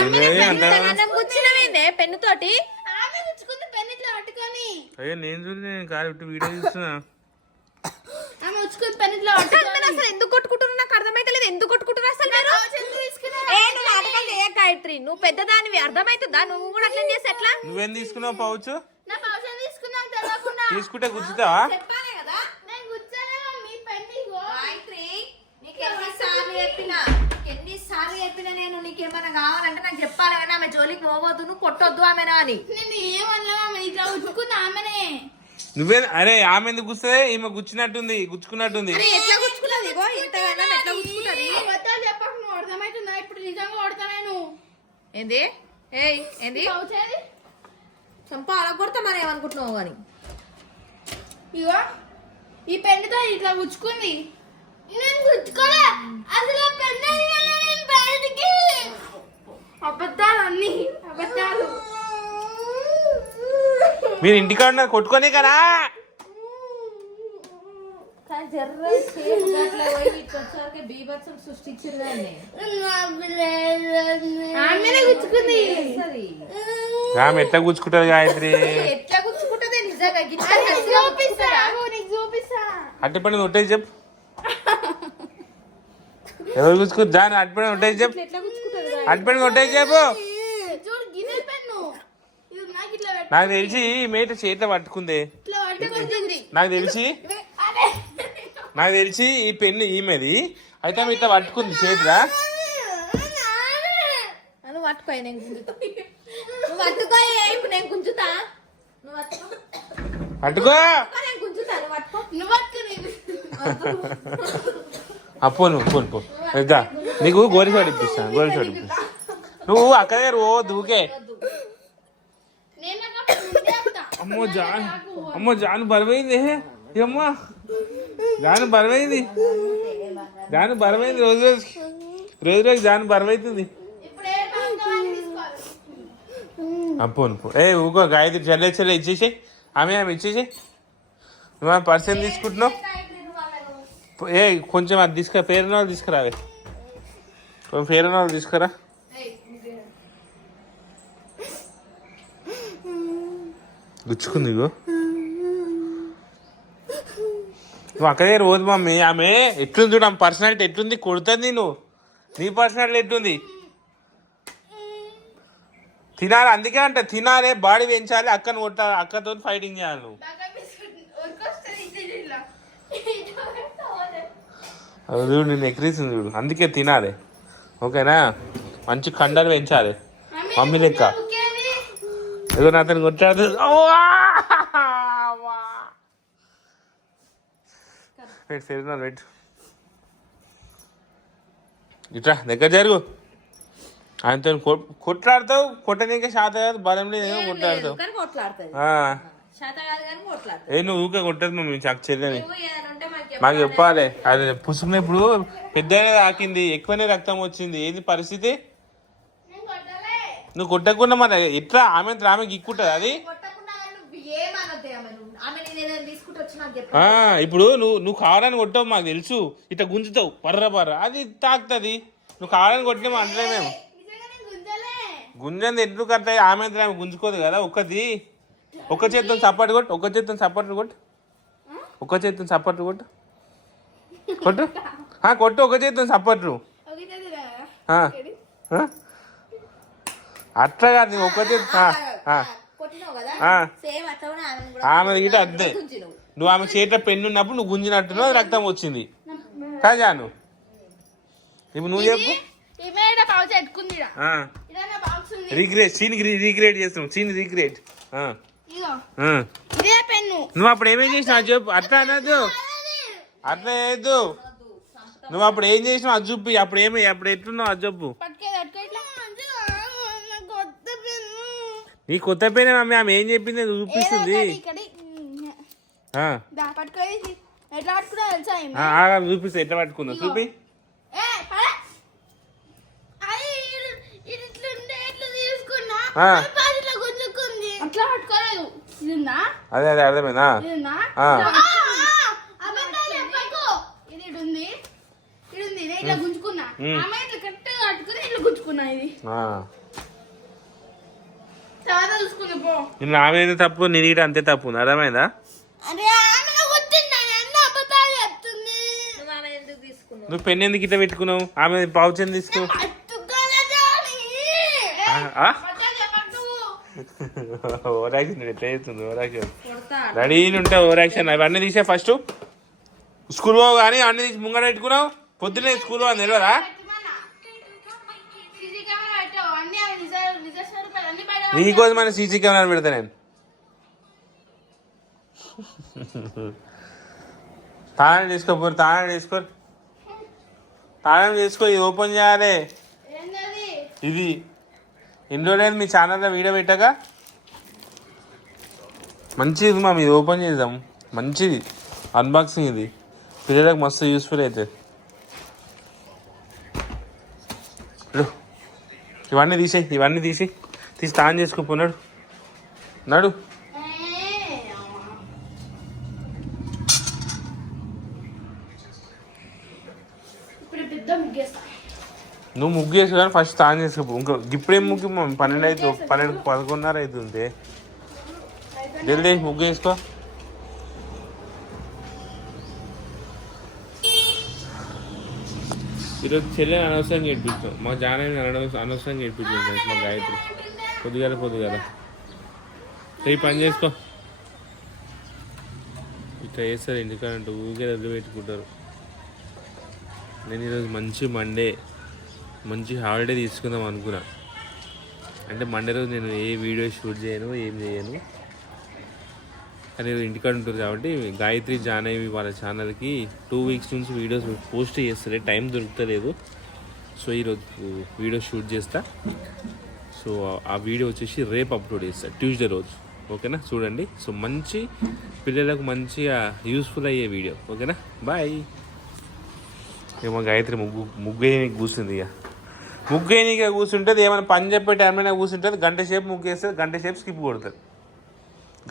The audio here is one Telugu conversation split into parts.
ఏంది అంత ఇంతగానం కూర్చున్నావేందే? పెన్ను తోటి ఆమె గుచ్చుకుంది పెన్ ఇట్లా పట్టుకొని. అయ్యో నేను చూసి నేను కారు ఇటు వీడియో చూస్తున్నా. ఆమె గుచ్చుకుంది పెన్ ఇట్లా అసలు పట్టుకొని. మీరు అసలు ఎందుకు నాకు అర్థమైతలేదు. ఎందుకు అసలు మీరు? నువ్వు నాటకాలు గాయత్రి? నువ్వు పెద్దదానివి అర్థమైతుందా? నువ్వు కూడా అట్లా చేస్తే ఎట్లా? నువ్వేం తీసుకున్నావు పౌచ్? తీసుకుంటే గుచ్చుతావా? నీకు ఏమైనా కావాలంటే నాకు చెప్పాలి కానీ ఆమె జోలికి పోవద్దు నువ్వు కొట్టొద్దు ఆమెనా అని. నేను ఏమన్నా ఆమె ఇట్లా గుచ్చుకుంది ఆమెనే? నువ్వే అరే ఆమె ఎందుకు గుస్తుంది ఈమె గుచ్చినట్టుంది గుచ్చుకున్నట్టుంది. అరే ఎట్లా గుచ్చుకున్నది? ఇగో ఇంతగానం ఎట్లా గుచ్చుకుంటది? అబద్ధాలు చెప్పక నువ్వు అర్థమవుతుందా ఇప్పుడు నిజంగా కొడతా నేను. ఏంది? ఏయ్ ఏంది? పౌచేది చంప అలా కొడతా మరి ఏమనుకుంటున్నావు అని. ఇగో ఈ పెన్నుతో ఇట్లా గుచ్చుకుంది. నేను గుచ్చుకోలే? అసలు పెన్ను ఇయ్యాలే నేను బయటికి అబద్ధాలు అన్ని అబద్ధాలు మీరు ఇంటికాడ ఉన్నారు కొట్టుకోనే కదా కానీ జర్ర సేపు గట్ల పోయి ఇట్లా వచ్చేవరకు బీభత్సం సృష్టించారు కానీ ఆమెనే గుచ్చుకుంది ఆమె ఎట్లా గుచ్చుకుంటారు గాయత్రి ఎట్లా గుచ్చుకుంటది నిజంగా? గిట్ల నీకు చూపిస్తా ఆగు, నీకు చూపిస్తా. అట్టి పని ఒట్టేసి చెప్పు. ఎవరు గుచ్చుకు దాని అట్టి పని ఒట్టేసి చెప్పు. ఎట్లా అట్టి పని ఒట్టేసి చెప్పు చూడు గిన్నె పెన్ను ఇది నాకు తెలిసి ఈ మేట చేతిలో పట్టుకుంది. నాకు తెలిసి నాకు తెలిసి ఈ పెన్ను ఈమెది. అయితే ఆమె ఇట్లా పట్టుకుంది చేతిలో. నువ్వు పట్టుకో నేను గుంజుతా. నువ్వు పట్టుకో ఏ, ఇప్పుడు నేను గుంజుతా. నువ్వు పట్టుకో. పట్టుకో. పట్టుకో, నేను గుంజుతా. నువ్వు పట్టుకో. నువ్వు పట్టుకుని అప్పు నువ్వు పోను పో. నీకు గోరి ఇప్పిస్తాను గోరి ఇప్పిస్తాను నువ్వు అక్కడే రో దూకే నేను నాకు ముందే చెప్తా. అమ్మో జాన్ అమ్మో జాను బరువైంది. అమ్మా జాను బరువైంది. జాను బరువైంది. రోజు రోజుకి రోజు రోజు జాన్ బరువైతుంది. ఏ అప్పు నువ్వు ఏ ఊకో గాయత్రి చెల్లె చెల్లె ఇచ్చేసి. ఆమె ఆమె ఇచ్చేసి. నువ్వు ఆమె పర్సన్ తీసుకుంటున్నావు? ఏ కొంచెం అది తీసుకురా. పేరు వాళ్ళు తీసుకురావే. కొంచెం పేరు వాళ్ళు తీసుకురా. గుచ్చుకుంది ఇగో నువ్వు అక్కడే రోజు మమ్మీ. ఆమె ఎట్లుంది చూడు ఆమె పర్సనాలిటీ ఎట్లుంది? కొడుతుంది నువ్వు నీ పర్సనాలిటీ ఎట్లుంది? తినాలి అందుకే అంటే తినాలి బాడీ పెంచాలి అక్కను కొట్టాలి అక్కతో ఫైటింగ్ చేయాలి నువ్వు. చూడు నేను ఎక్కిరిస్తుంది చూడు. అందుకే తినాలి. ఓకేనా? మంచి కండలు పెంచాలి. మమ్మీ, లెక్క? ఏదో నా అతను కొట్టాడు వెయిట్ సరే వెయిట్. ఇట్రా దగ్గర జరుగు. ఆయనతో కొట్లాడతావు కొట్టనీకే శాత కాదు బలం లేదు కొట్లాడతావు. ఏ నువ్వు ఊకే కొట్టదు నాకు చెల్లని. ఉంటే మాకు చెప్పాలి. అది పుసుకున్నప్పుడు పెద్దనే తాకింది ఎక్కువనే రక్తం వచ్చింది. ఏంది పరిస్థితి. నువ్వు కొట్టకుండా మరి ఎట్లా? ఆమె ఆమె గిక్కుంటుంది అది? ఇప్పుడు నువ్వు నువ్వు కావాలని కొట్టావు మాకు తెలుసు. ఇట్లా గుంజుతావు. పర్ర పర్ర. అది తాకుతుంది. నువ్వు కావాలని కొట్టినా అంటే మేము. గుంజంది ఎందుకు కట్టాయి ఆమె ఆమె గుంజుకోదు కదా ఒక్కది. ఒక్క చేత్తో సపోర్ట్ కొట్టు ఒక్క చేత్తో సపోర్ట్ కొట్టు. ఒక్క చేత్తో సపోర్ట్ కొట్టు. కొట్టు. కొట్టు ఒక చేత్తో సపోర్ట్. అట్లా కాదు నువ్వు ఒక్క చేతి ఆ, ఆ. కొట్టినావు కదా? ఆ. సేమ్ అట్లా కూడా ఆమె కూడా. ఆమె గిట అంతే నువ్వు నువ్వు ఆమె చేతిలో పెన్ను ఉన్నప్పుడు నువ్వు గుంజినట్టున్నావు రక్తం వచ్చింది. కాజాను ఇప్పుడు నువ్వు చెప్పు. రీక్రియేట్ సీన్ రీక్రియేట్ చేస్తాం సీన్ రీక్రియేట్ ఆ. ఇగో. ఆ. ఇదే పెన్ను. నువ్వు అప్పుడు ఏమేం చేసినావు అది చెప్పు. అట్లా అనద్దు. అట్లా నువ్వు అప్పుడు ఏం చేసినావు అది చూపి అప్పుడు ఏమి అప్పుడు ఎట్లున్నావు అది చెప్పు పట్టుకే పట్టుకో ఇట్లా నా కొత్త పెన్ను నీ కొత్త పేరు మమ్మీ ఆమె ఏం చెప్పింది చూపిస్తుంది. చూపిస్తా ఎట్లా పట్టుకుందా చూపి. అది ఇది- ఇది ఇట్లా ఉండే, ఇట్లా తీసుకున్నా. ఆ. అది అర్థమైందా? గుంజుకున్నా. ఇట్లా పట్టుకుని ఇట్లా గుంజుకున్నా ఇది ఆ. తర్వాత చూసుకున్నా పో నిన్న ఆమె తప్పు నీ నీట అంతే తప్పు ఉంది. అర్థమైందా? నువ్వు ఆమె ఎందుకు తీసుకున్నావు? నువ్వు పెన్ ఎందుకు ఇట్లా పెట్టుకున్నావు? ఆమె పౌచ్ ఎందుకు తీసుకో ఎట్లా చేస్తుంది రెడీ ఉంటే ఓరాక్షన్ అవన్నీ తీసే ఫస్ట్. స్కూల్ పోవు కానీ అన్ని తీసి ముంగడ పెట్టుకున్నావు? పొద్దున్నే స్కూల్ పోవాలి తెలియదా? స్వరూపాలు అన్నీ బయట నీకోసం మన సీసీ కెమెరా పెడతా నేను తాళం తీసుకోపోరు తాళం తీసుకో. తాళం తీసుకో ఇది ఓపెన్ చేయాలి? ఇది. ఎన్ని రోజులైంది మీ ఛానల్లో వీడియో పెట్టాక? మంచిది మా ఇది ఓపెన్ చేద్దాం. మంచిది. అన్బాక్సింగ్ ఇది. పిల్లలకు మస్తు యూస్ఫుల్ అవుతుంది. ఇవన్నీ తీసేయి ఇవన్నీ తీసి తీసి తాన్ చేసుకోపోన్నాడు నడు. నువ్వు ముగ్గు వేసు కానీ ఫస్ట్ తాన్ చేసుకోపో ఇంకో ఇప్పుడేం ముగ్గు? పన్నెండు అయితే పన్నెండు పదకొండున్నర అవుతుంది జల్దీ ముగ్గు వేసుకో. ఈరోజు చెల్లె అనవసరంగా ఏడిపించాం. మా జానని అనవసరం అనవసరంగా ఏడిపించాం మా గాయత్రి. పొద్దుగాల పొద్దుగాల. రేపు పని చేసుకో. ఇట్లా చేస్తారు ఎందుకంటే ఊరికే వదిలిపెట్టుకుంటారు నేను ఈరోజు మంచి మండే మంచి హాలిడే తీసుకుందాం అనుకున్నా. అంటే మండే రోజు నేను ఏ వీడియో షూట్ చేయను ఏం చేయను. కానీ ఈరోజు ఇంటికాడ ఉంటుంది కాబట్టి గాయత్రి జాన్ అయ్యి వాళ్ళ ఛానల్కి టూ వీక్స్ నుంచి వీడియోస్ పోస్ట్ చేస్తలే టైం దొరుకుతలేదు. సో ఈరోజు వీడియో షూట్ చేస్తా. సో ఆ వీడియో వచ్చేసి రేపు అప్లోడ్ చేస్తా. ట్యూస్డే రోజు. ఓకేనా? చూడండి. సో మంచి పిల్లలకు మంచిగా యూస్ఫుల్ అయ్యే వీడియో. ఓకేనా? బాయ్. ఏమో గాయత్రి ముగ్గు ముగ్గు వేయనీకి కూర్చుంది ఇక. ముగ్గు వేయనీకి కూర్చుంటుంది ఏమైనా పని చెప్పే టైంలో కూర్చుంటుంది గంట సేపు ముగ్గు వేస్తుంది గంట సేపు స్కిప్ కొడుతుంది.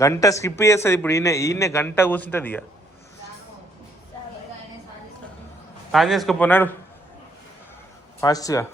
గంట స్కిప్ చేస్తుంది ఇప్పుడు ఈయన ఈయన గంట కూర్చుంటుంది ఇక. ఆన్ చేసుకోపోన్నాడు ఫాస్ట్గా